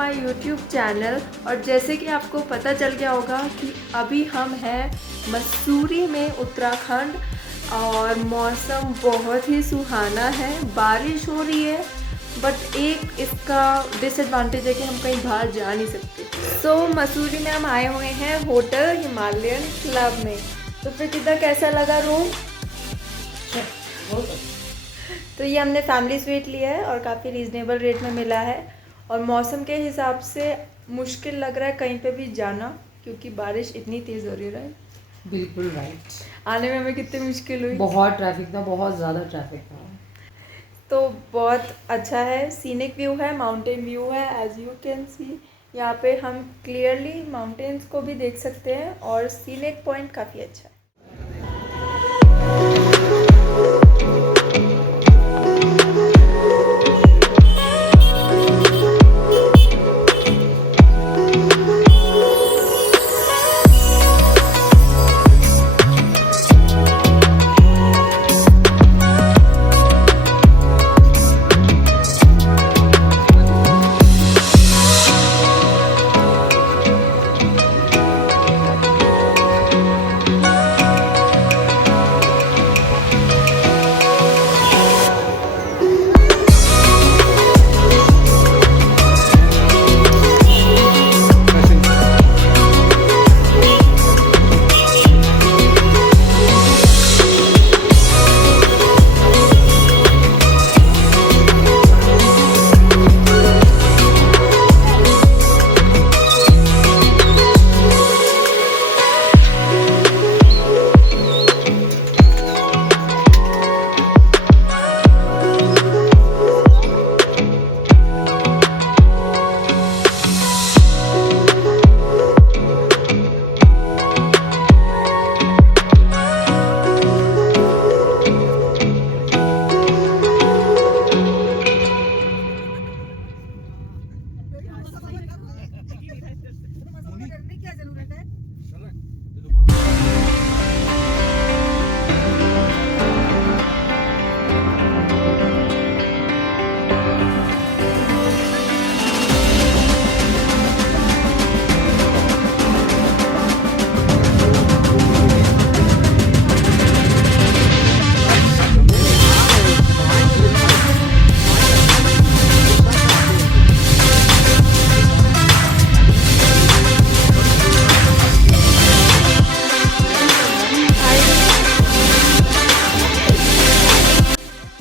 My YouTube channel. और जैसे कि आपको पता चल गया होगा कि अभी हम हैं मसूरी में, उत्तराखंड, और मौसम बहुत ही सुहाना है, बारिश हो रही है। बट एक इसका डिसएडवांटेज है कि हम कहीं बाहर जा नहीं सकते। सो मसूरी में हम आए हुए हैं होटल हिमालयन क्लब में। तो फिर कितना कैसा लगा रूम? तो ये हमने फैमिली स्वीट लिया है और काफ़ी रीज़नेबल रेट में मिला है। और मौसम के हिसाब से मुश्किल लग रहा है कहीं पे भी जाना, क्योंकि बारिश इतनी तेज़ हो रही है। बिल्कुल राइट। आने में हमें कितनी मुश्किल हुई, बहुत ट्रैफिक था, बहुत ज़्यादा ट्रैफिक था। तो बहुत अच्छा है, सीनिक व्यू है, माउंटेन व्यू है। एज यू कैन सी यहाँ पे हम क्लियरली माउंटेन्स को भी देख सकते हैं और सीनिक पॉइंट काफ़ी अच्छा है।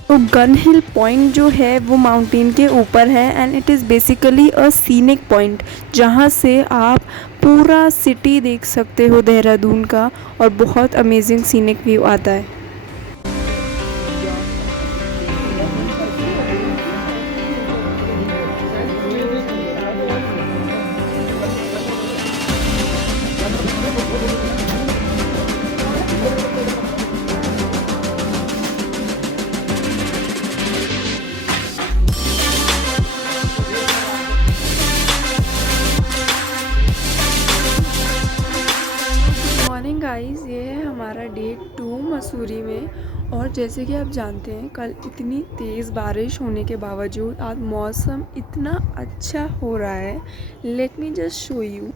तो गन हिल पॉइंट जो है वो माउंटेन के ऊपर है and it is basically a scenic point, जहाँ से आप पूरा सिटी देख सकते हो देहरादून का, और बहुत अमेजिंग सीनिक व्यू आता है। मॉर्निंग गाइस, ये है हमारा डे 2 मसूरी में। और जैसे कि आप जानते हैं, कल इतनी तेज़ बारिश होने के बावजूद आज मौसम इतना अच्छा हो रहा है। Let me just show you.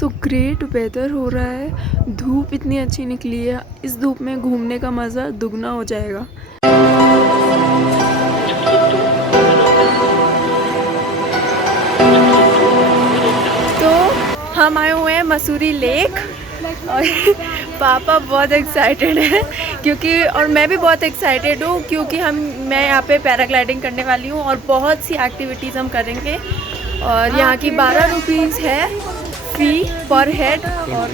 So great weather हो रहा है, धूप इतनी अच्छी निकली है। इस धूप में घूमने का मज़ा दुगना हो जाएगा। तो हम आए हुए हैं मसूरी लेक और पापा बहुत एक्साइटेड है क्योंकि, और मैं भी बहुत एक्साइटेड हूँ क्योंकि मैं यहाँ पे पैराग्लाइडिंग करने वाली हूँ और बहुत सी एक्टिविटीज़ हम करेंगे। और यहाँ की 12 रुपीज़ है फी पर हेड, और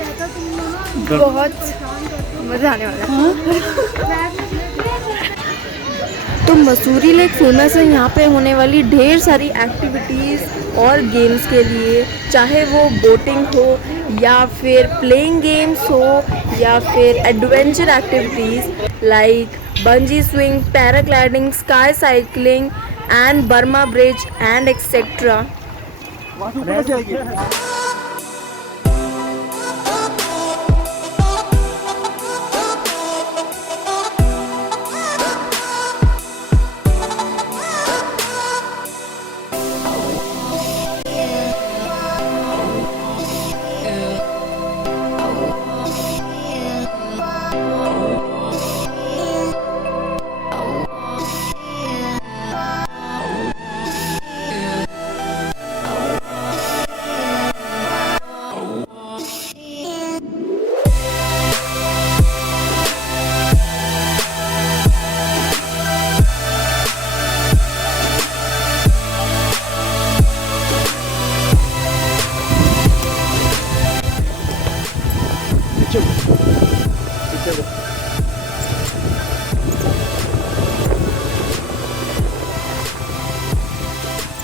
बहुत मज़ा आने वाला है। तो मसूरी लेक फेमस है यहाँ पे होने वाली ढेर सारी एक्टिविटीज़ और गेम्स के लिए, चाहे वो बोटिंग हो या फिर प्लेइंग गेम्स हो या फिर adventure activities like bungee swing, paragliding, sky cycling and Burma bridge and etcetera.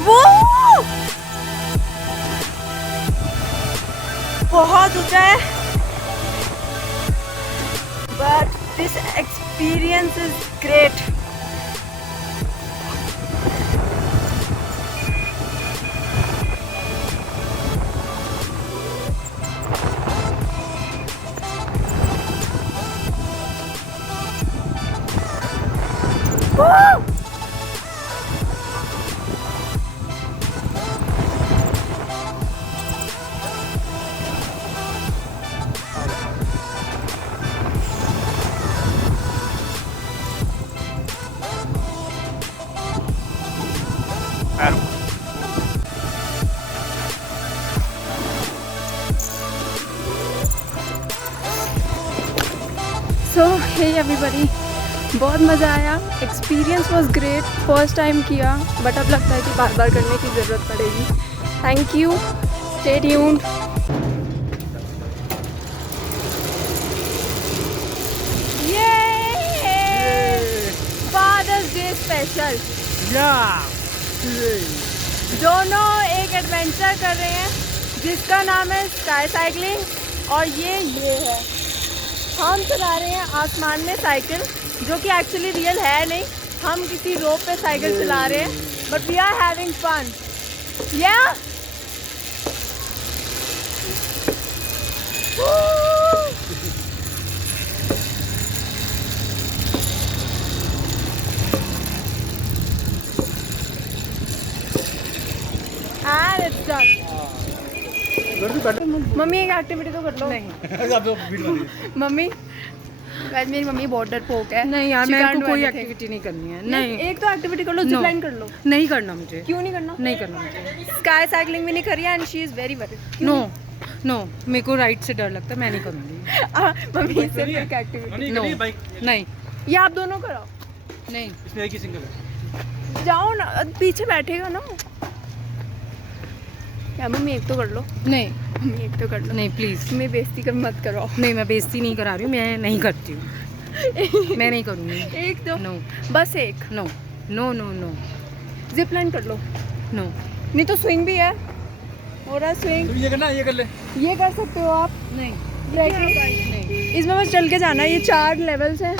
वो बहुत ऊंचा है, but this experience is great. Woo! So hey everybody, बहुत मज़ा आया। Experience was great. First time किया, बट अब लगता है कि बार बार करने की ज़रूरत पड़ेगी। Thank you, stay tuned. Father's day special. दोनों एक एडवेंचर कर रहे हैं जिसका नाम है स्काई साइकिलिंग, और ये है हम चला रहे हैं आसमान में साइकिल, जो कि एक्चुअली रियल है नहीं। हम किसी रोप पे साइकिल चला रहे हैं, but we are having fun. या and it's done. मम्मी एक एक्टिविटी तो कर लो। नहीं मम्मी, वैसे मेरी मम्मी बहुत डरपोक है। नहीं यार, She मेरे can't को do कोई anything. एक्टिविटी नहीं करनी है। नहीं, एक तो एक्टिविटी कर लो, जिप लाइन कर लो। नहीं करना मुझे। क्यों नहीं करना? नहीं करना मुझे। स्काई साइकिलिंग भी नहीं करी है, and she is very very. No no, मेरे को राइट से डर लगता है, मैं नहीं करूँगी। मम्मी से एक एक्टिविटी। नो नहीं ये आप दोनों करो। नहीं, इसमें एक ही सिंगल है। जाओ ना, पीछे बैठेगा ना। क्या मम्मी एक तो कर लो। नहीं मम्मी एक तो कर लो। नहीं प्लीज़, मैं बेइज्जती कर मत करो। नहीं मैं बेइज्जती नहीं करा रही हूँ, मैं नहीं करती हूँ। मैं नहीं करूँगी। एक तो नो बस एक। No no no no zip line कर लो। नो। नहीं तो स्विंग भी है, हो रहा स्विंग। तुम ये करना, ये कर ले। ये कर सकते हो आप। नहीं नहीं, इसमें बस चल के जाना है। ये 4 लेवल्स हैं।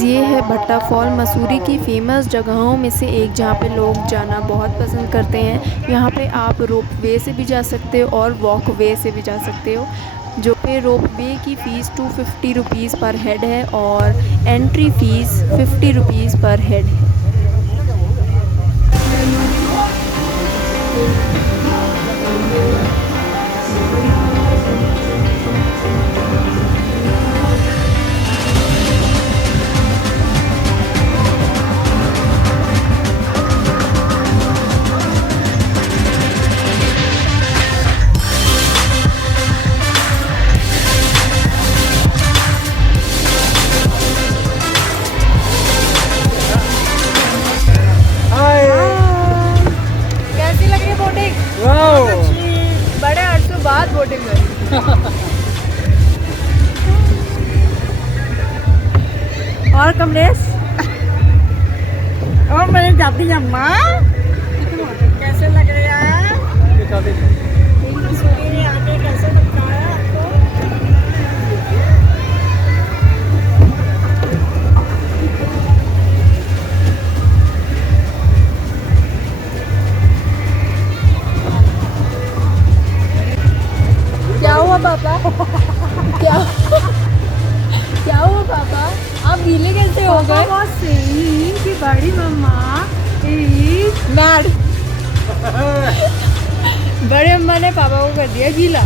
ये है भट्टा फॉल, मसूरी की फ़ेमस जगहों में से एक, जहाँ पे लोग जाना बहुत पसंद करते हैं। यहाँ पे आप रोप वे से भी जा सकते हो और वॉक वे से भी जा सकते हो। जो पे रोप वे की फ़ीस 250 रुपीज़ पर हेड है और एंट्री फ़ीस 50 रुपीज़ पर हेड है। कैसी लग रही है बोटिंग? बड़े अरसों बाद बोटिंग करी। और कमलेश, और मेरी दादी अम्मा कैसे लग रही है? मसूरी में आके कैसे लगता है आपको? क्या हुआ पापा? क्या हुआ पापा? आप गीले कैसे हो गए? was saying कि बड़ी मम्मा is मैड। बड़े अम्मा ने पापा को कर दिया गीला।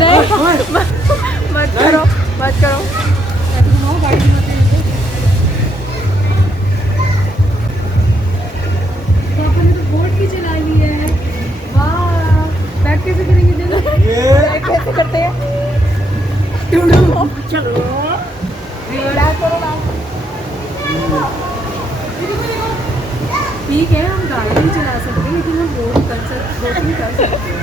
नहीं मत करो, मत करो। पापा ने तो बोट की चला ली है। वाह, बैक कैसे करेंगे? कैसे करते हैं? चलो बैक करो, बैक। ठीक है, हम गाड़ी नहीं चला सकते लेकिन हम बोट नहीं कर सकते हैं।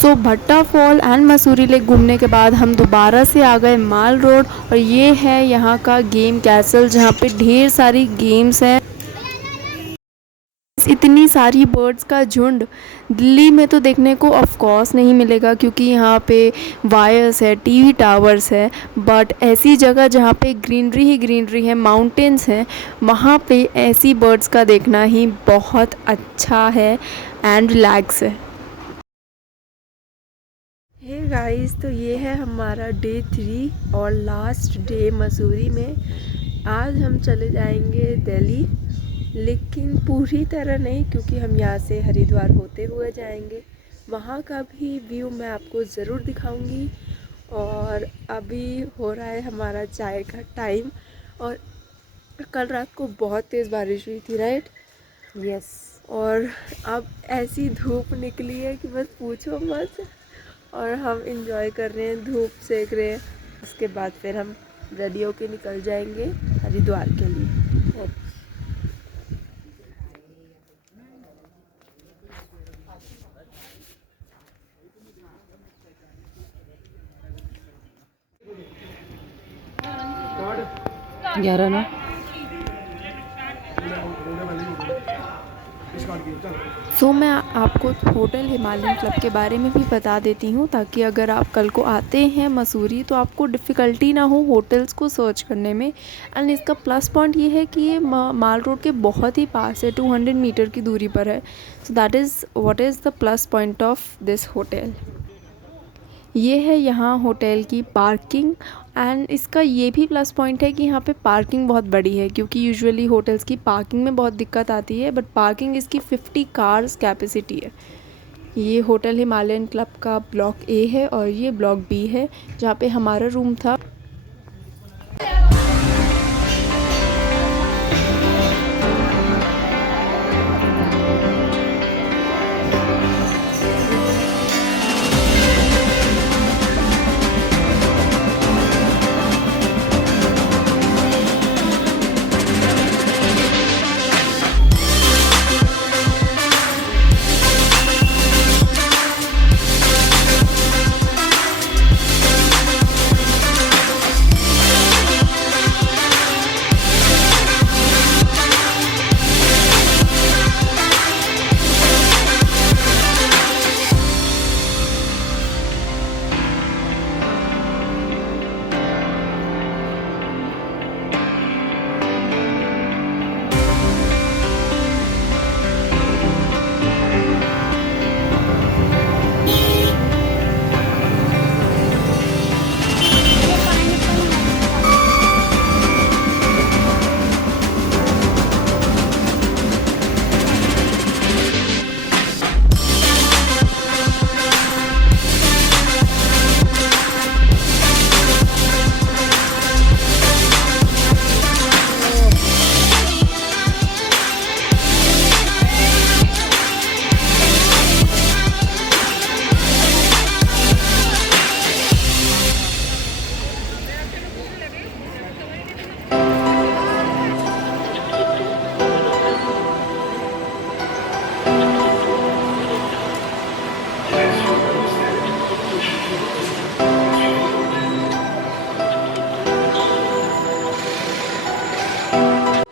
सो भट्टा फॉल एंड मसूरी लेक घूमने के बाद हम दोबारा से आ गए माल रोड, और ये है यहाँ का गेम कैसल जहाँ पे ढेर सारी गेम्स हैं। इतनी सारी बर्ड्स का झुंड दिल्ली में तो देखने को ऑफ कोर्स नहीं मिलेगा, क्योंकि यहाँ पे वायर्स है, टीवी टावर्स है, बट ऐसी जगह जहाँ पे ग्रीनरी ही ग्रीनरी है, माउंटेन्स हैं, वहाँ पे ऐसी बर्ड्स का देखना ही बहुत अच्छा है एंड रिलैक्स है। हे गाइस, तो ये है हमारा डे 3 और लास्ट डे मसूरी में। आज हम चले जाएंगे दिल्ली, लेकिन पूरी तरह नहीं, क्योंकि हम यहाँ से हरिद्वार होते हुए जाएंगे। वहाँ का भी व्यू मैं आपको ज़रूर दिखाऊंगी। और अभी हो रहा है हमारा चाय का टाइम, और कल रात को बहुत तेज़ बारिश हुई थी, राइट? यस। और अब ऐसी धूप निकली है कि बस पूछो मत, और हम इंजॉय कर रहे हैं, धूप सेक रहे हैं। उसके बाद फिर हम रेडी होके निकल जाएंगे हरिद्वार के लिए। ग्यारह ना। सो मैं आपको होटल हिमालयन क्लब के बारे में भी बता देती हूँ, ताकि अगर आप कल को आते हैं मसूरी तो आपको डिफ़िकल्टी ना हो होटल्स को सर्च करने में। एंड इसका प्लस पॉइंट ये है कि ये माल रोड के बहुत ही पास है, 200 मीटर की दूरी पर है। So that is what is the plus point of this hotel. ये है यहाँ होटल की पार्किंग, एंड इसका ये भी प्लस पॉइंट है कि यहाँ पे पार्किंग बहुत बड़ी है, क्योंकि यूजुअली होटल्स की पार्किंग में बहुत दिक्कत आती है, बट पार्किंग इसकी 50 कार्स कैपेसिटी है। ये होटल हिमालयन क्लब का ब्लॉक ए है, और ये ब्लॉक बी है जहाँ पे हमारा रूम था।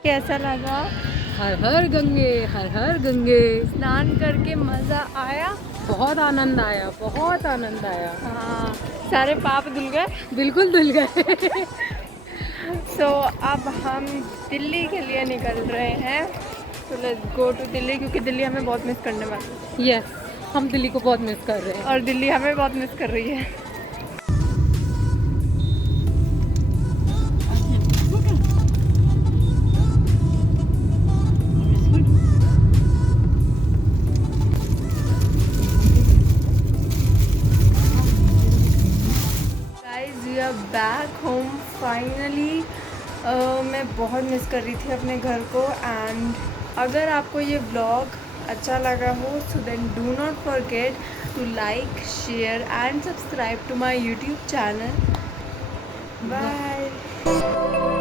कैसा लगा? हर हर गंगे, हर हर गंगे। स्नान करके मज़ा आया, बहुत आनंद आया, बहुत आनंद आया। हाँ, सारे पाप धुल गए। बिल्कुल धुल गए। सो अब हम दिल्ली के लिए निकल रहे हैं। तो लेट्स गो टू दिल्ली, क्योंकि दिल्ली हमें बहुत मिस करने वाली है। यस, हम दिल्ली को बहुत मिस कर रहे हैं, और दिल्ली हमें बहुत मिस कर रही है। Back home finally. मैं बहुत मिस कर रही थी अपने घर को। एंड अगर आपको ये ब्लॉग अच्छा लगा हो, so then do not forget to like, share and subscribe to my YouTube channel. Bye.